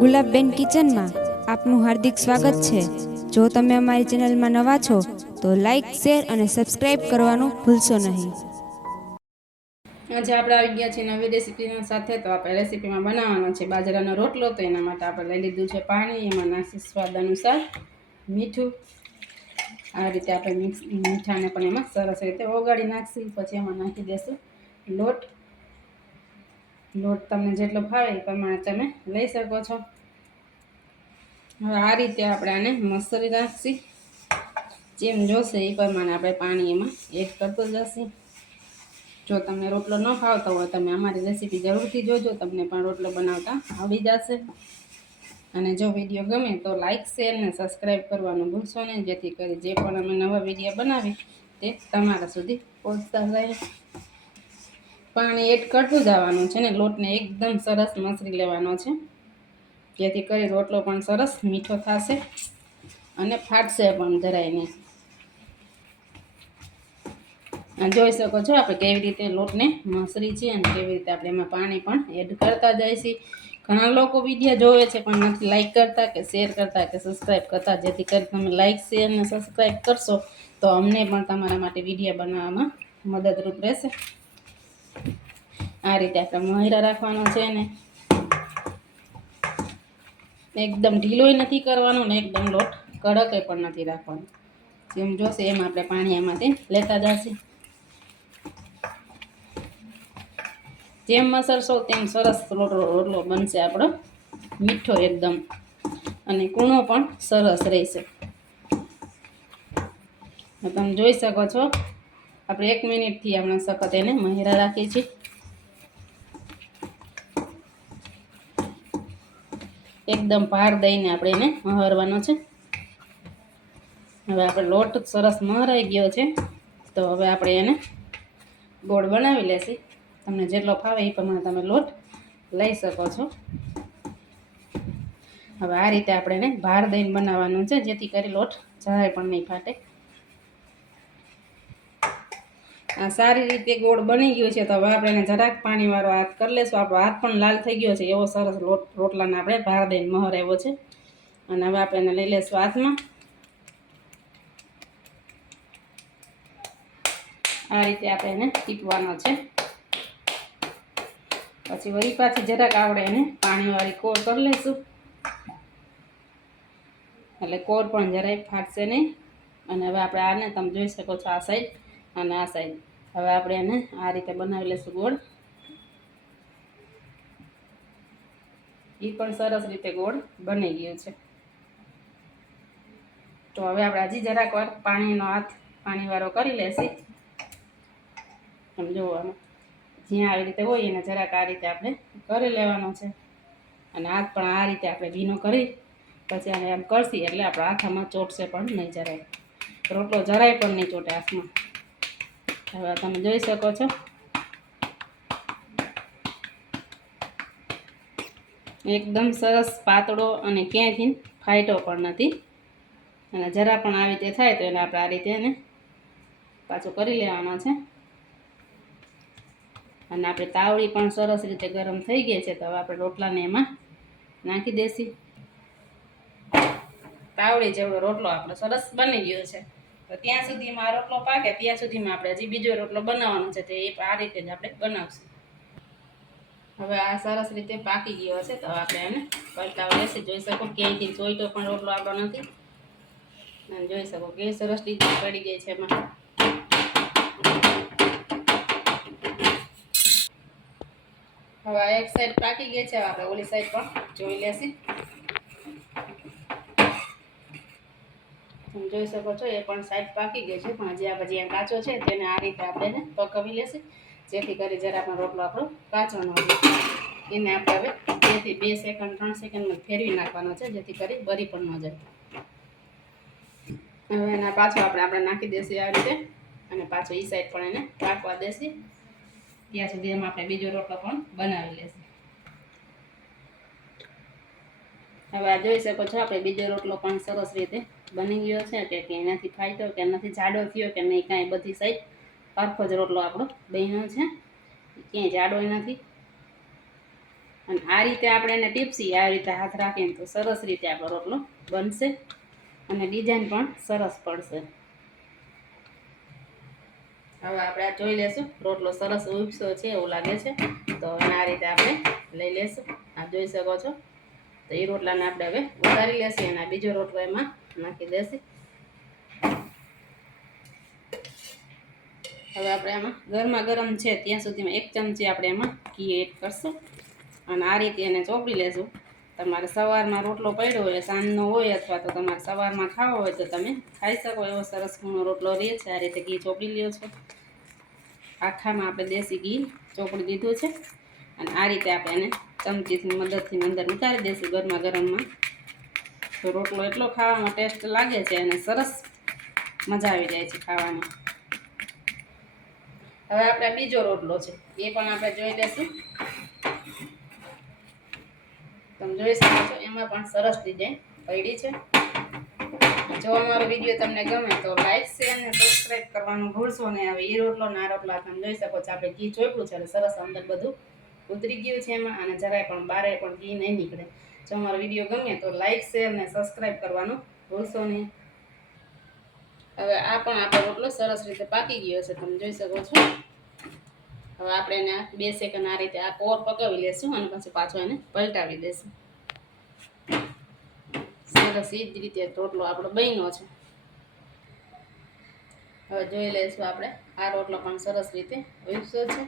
ગુલાબબેન કિચનમાં આપનું હાર્દિક સ્વાગત છે. જો તમે અમારી ચેનલમાં નવા છો, તો લાઈક શેર અને સબસ્ક્રાઈબ કરવાનું ભૂલશો નહીં. આજે આપણે આવી ગયા છીએ નવી રેસીપીના સાથે. તો આપણે રેસીપીમાં બનાવવાનો છે બાજરાનો રોટલો. તો એના માટે આપણે લઈ લીધું છે પાણી. એમાં નાખી સ્વાદ અનુસાર મીઠું. આ રીતે આપણે મિક્સ મીઠાને પણ એમાં સરસ રીતે ઓગાળી નાખશું. પછી એમાં નાખી દેશું લોટ. લોટ તમને જેટલો ફાવે એ પ્રમાણે તમે લઈ શકો છો. હવે આ રીતે આપણે આને મસરી રાખશી. જેમ જોશે એ પ્રમાણે આપણે પાણી એમાં એડ કરતો જશે. જો તમને રોટલો ન ખાવતો હોય તમે અમારી રેસીપી જરૂરથી જોજો, તમને પણ રોટલો બનાવતા આવડી જશે. અને જો વીડિયો ગમે તો લાઇક શેર ને સબસ્ક્રાઈબ કરવાનું ભૂલશો નહીં, જેથી કરી જે પણ અમે નવા વીડિયો બનાવી તે તમારા સુધી પહોંચતા જાય પાણી એડ કરતું જવાનું છે ને, લોટને એકદમ સરસ મસરી લેવાનો છે. જેથી કરી રોટલો પણ સરસ મીઠો થશે અને ફાટશે પણ જરાય નહીં જોઈ શકો છો આપણે કેવી રીતે લોટને મસરી છે અને કેવી રીતે આપણે એમાં પાણી પણ એડ કરતા જઈશી ઘણા લોકો વીડિયો જોવે છે પણ નથી લાઈક કરતા કે શેર કરતા કે સબસ્ક્રાઈબ કરતા. જેથી કરી તમે લાઈક, શેર અને સબસ્ક્રાઈબ કરશો તો અમને પણ તમારા માટે વીડિયો બનાવવામાં મદદરૂપ રહેશે. આ રીતે આપણે મોયરા રાખવાનો છે ને. એકદમ ઢીલોય નથી કરવાનો ને એકદમ લોટ કડક પણ નથી રાખવાનો. જેમ જોશે એમ આપણે પાણી એમાંથી લેતા જશે. જેમ મસરશો તેમ સરસ રોટલો બનશે આપણો. મીઠો એકદમ. અને કૂણો પણ સરસ રહેશે. તમે જોઈ શકો છો. આપણે એક મિનિટથી આપણે સખત એને મહેરા રાખીએ છીએ. એકદમ ભાર દઈને આપણે એને મહરવાનો છે. હવે આપણે લોટ સરસ મહરાઈ ગયો છે. તો હવે આપણે એને ગોળ બનાવી લેશી. તમને જેટલો ફાવે એ પ્રમાણે તમે લોટ લઈ શકો છો. હવે આ રીતે આપણે એને ભાર દઈને બનાવવાનું છે, જેથી કરી લોટ જરાય પણ નહીં ફાટે. આ સારી રીતે ગોળ બની ગયો છે, તો હવે આપણે એને જરાક પાણીવાળો હાથ કરી લેશું. આપણો હાથ પણ લાલ થઈ ગયો છે, એવો સરસ લોટ, રોટલાને આપણે ભાર દઈને મહર આવ્યો છે. અને હવે આપણે એને લઈ લઈશું હાથમાં. આ રીતે આપણે એને ટીપવાનો છે. પછી વળી પાછી જરાક આવડે એને પાણીવાળી કોર કરી લઈશું એટલે કોર પણ જરાય ફાટશે નહીં. અને હવે આપણે આને તમે જોઈ શકો છો આ સાઈડ અને આ સાઈડ હવે આપણે એને આ રીતે બનાવી લઈશું ગોળ. એ પણ સરસ રીતે ગોળ બની ગયો છે. તો હવે આપણે હજી જરાક વાર પાણીનો હાથ પાણીવાળો કરી લેશી. આમ જોવાનું જ્યાં આવી રીતે હોય એને જરાક આ રીતે આપણે કરી લેવાનો છે. અને હાથ પણ આ રીતે આપણે ભીનો કરી પછી આને એમ કરશી એટલે આપણા હાથમાં ચોટશે પણ નહીં જરાય. રોટલો જરાય પણ નહીં ચોટે હાથમાં. હવે તમે જોઈ શકો છો. એકદમ સરસ પાતળો અને ક્યાંયથી ફાઈટો પણ નથી. અને જરા પણ આવી રીતે થાય તો એને આપણે આ રીતે એને પાછું કરી લેવાનો છે. અને આપણે તાવડી પણ સરસ રીતે ગરમ થઈ ગઈ છે તો હવે આપણે રોટલાને એમાં નાખી દેસી તાવડી જેવડો રોટલો આપણો સરસ બની ગયો છે. તો ત્યાં સુધીમાં રોટલો પાકે, ત્યાં સુધીમાં આપણે હજી બીજો રોટલો બનાવવાનો છે, તો એ આ રીતે જ આપણે બનાવશું. હવે આ સરસ રીતે પાકી ગયો છે તો આપણે એને પલટાવા લેશે જોઈ શકો ક્યાંયથી ચોઈટો પણ રોટલો આપણો નથી. અને જોઈ શકો કે સરસ રીતે પડી ગઈ છે એમાં. હવે એક સાઈડ પાકી ગઈ છે આપણે ઓલી સાઈડ પણ જોઈ લેશી. તમે જોઈ શકો છો, એ પણ સાઈડ પાકી ગઈ છે, પણ હજી આપણે જ્યાં કાચો છે, તેને આ રીતે આપણે પકવી લેશે. જેથી કરી જરા પણ રોટલો આપણો કાચો ન હોય. એને આપણે હવે બેથી બે સેકન્ડ ત્રણ સેકન્ડમાં ફેરવી નાખવાનો છે, જેથી કરી બરી પણ ન જાય. હવે એના પાછો આપણે આપણે નાખી દેશું આ રીતે, અને પાછો એ સાઈડ પણ એને પાકવા દેશું. ત્યાં સુધી એમાં આપણે બીજો રોટલો પણ બનાવી લેશું. હવે આ જોઈ શકો છો, આપણે બીજો રોટલો પણ સરસ રીતે બની ગયો છે કે કે એનાથી ફાયદો, કે નથી જાડો થયો, કે નહીં, કાંઈ બધી સાઈડ સરખો જ રોટલો આપણો બન્યો છે. ક્યાંય જાડો નથી. અને આ રીતે આપણે એને ટીપસી આ રીતે હાથ રાખીને તો સરસ રીતે આપણો રોટલો બનશે અને ડિઝાઇન પણ સરસ પડશે. હવે આપણે આ જોઈ લેશું, રોટલો સરસ ઉપસો છે એવું લાગે છે. તો આ રીતે આપણે લઈ લેશું. આ જોઈ શકો છો. તો એ રોટલાને આપણે હવે ઉતારી લેશું અને બીજો રોટલો એમાં નાખી દેશે. હવે આપણે આમાં ગરમા ગરમ છે ત્યાં સુધીમાં એક ચમચી આપણે એમાં ઘી એડ કરશું. અને આ રીતે એને ચોપડી લેશું. તમારે સવારમાં રોટલો પડ્યો હોય, સાંજનો હોય અથવા તો તમારે સવારમાં ખાવો હોય તો તમે ખાઈ શકો એવો સરસ ખૂણો રોટલો રહે છે. આ રીતે ઘી ચોપડી લ્યો છો. આખામાં આપણે દેશી ઘી ચોપડી દીધું છે. અને આ રીતે આપણે એને ચમચીની મદદથી અંદર ઉતારી દઈશું ગરમા ગરમમાં. તો રોટલો એટલો ખાવામાં ટેસ્ટ લાગે છે અને સરસ મજા આવી જાય છે ખાવાની હવે આપણે બીજો રોટલો છે, એ પણ આપણે જોઈ લેશું. તમે જોઈ શકો છો, એમાં પણ સરસ ડિઝાઇન પડી છે. જો અમારો વીડિયો તમને ગમે તો લાઈક, શેર અને સબસ્ક્રાઈબ કરવાનું ભૂલશો નહીં. હવે એ રોટલો ના રોટલા તમે જોઈ શકો છો, આપણે ઘી ચોપ્યું છે એટલે સરસ અંદર બધું ઉતરી ગયું છે એમાં અને જરાય પણ બારે પણ ઘી નહીં નીકળે. જો અમારો વીડિયો ગમે તો લાઈક શેર અને સબસ્ક્રાઈબ કરવાનું ભૂલશો નહીં. હવે આ પણ આપણો રોટલો સરસ રીતે પાકી ગયો છે, તમે જોઈ શકો છો. હવે આપણે એને બે સેકન્ડ આ રીતે આ કોર પકાવી લેશું અને પછી પાછો એને પલટાવી દેશું. સરસ એ જ રીતે રોટલો આપણો બન્યો છે. હવે જોઈ લઈશું આપણે, આ રોટલો પણ સરસ રીતે વિકસ્યો છે.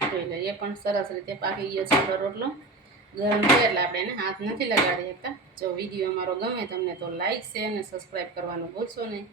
જોઈ લઈએ પણ સરસ રીતે પાકી ગયો છે રોટલો. ગરમ છે એટલે આપણે એને હાથ નથી લગાડી શકતા. જો વીડિયો અમારો ગમે તમને તો લાઈક, શેર અને સબસ્ક્રાઈબ કરવાનું ભૂલશો નહીં.